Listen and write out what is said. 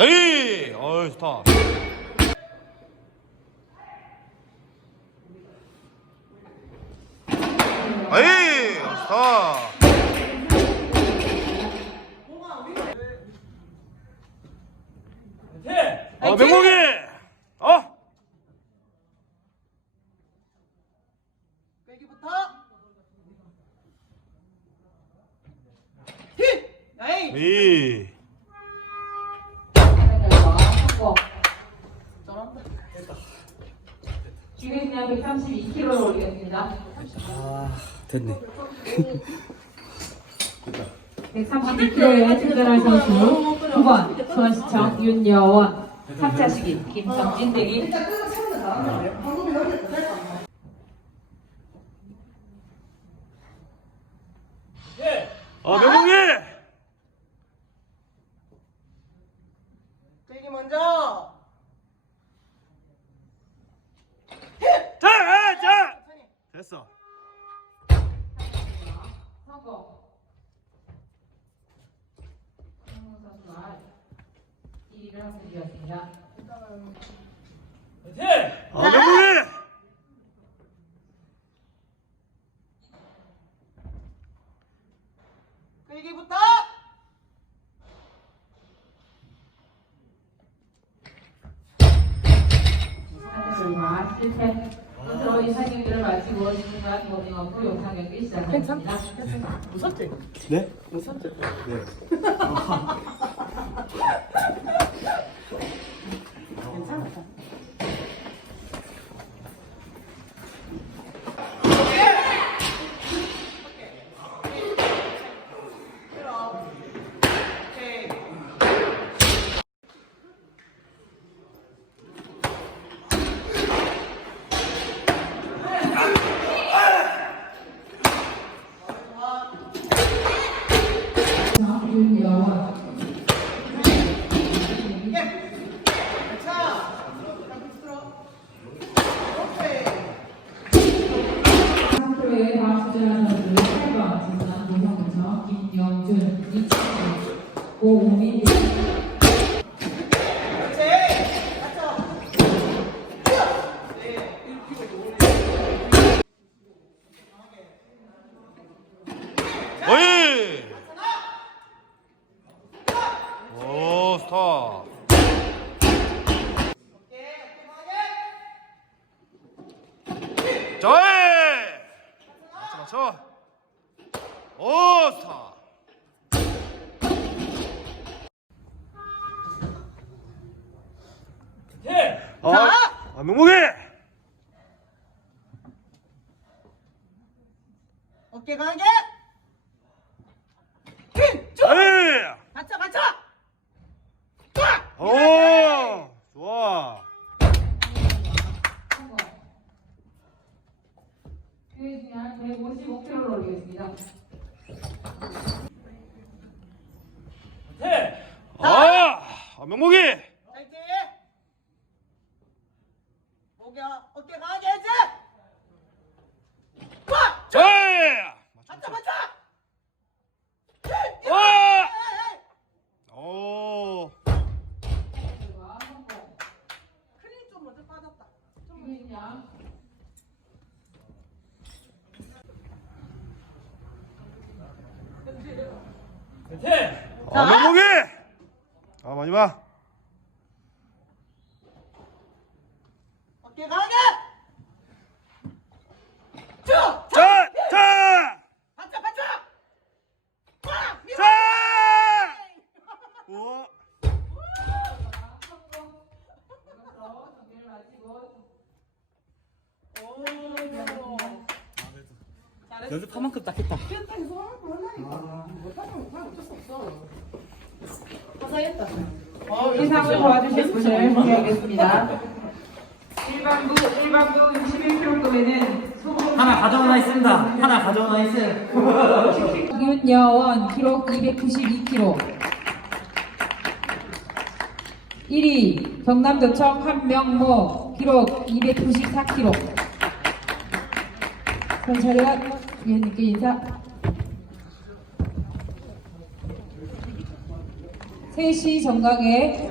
에이, 어이 좋다. 에이, 좋다. 어, 명목이. 어? 빼기부터 히! 야이! 에이. 주행량 132kg를 올리겠습니다. 됐네. 132kg에 출전할 선수 9번 수원시청 윤여원 3차 시기 김성진 대리 어, 명목이. 빼기 먼저 자, 아, 자. 됐어. 성공. 황문 선수와 1위를 확정되었습니다. 어, 명목이. 빼기부터 결과 실패. 끝으로 이사 고등학교 영상 경기 시작합니다. 무섭지? 네? 무섭지? 네. 괜찮아 윤여원 프로의 다음 출전한 선수 8번 진산 노형부터 김영준, 이창훈, 오우민 어이. 오, 스타. 자, 에이. 맞춰, 맞춰. 오, 스타. 어, 아, 명목이. 어깨 강하게 에이. 받쳐 받쳐 오, 좋아. 성공. 회중량 155kg를 올리겠습니다. 아, 아, 명목이. 파이팅 목이야 어깨 강하게 해줘 꽉! 자, 받쳐 받쳐 와. 오. 결과 성공. 크림 좀 먼저 빠졌다 회중량 아, 명목이. 아, 많이 봐. 어깨 강하게 쭉! 자, 자, 받쳐 받쳐 꽉! 밀어! 자. 우와. 연습한 만큼 딱 했다. 고생했다 예상을 도와주실 분을 소개하겠습니다. 일반부 일반부 61kg급에는 소금 하나 가져오나 있습니다. 하나 가져오나 있어요. 윤여원 기록 292kg 1위 경남도청 한명모 기록 294kg 그럼 자리가 위원님께 인사 3시 정각에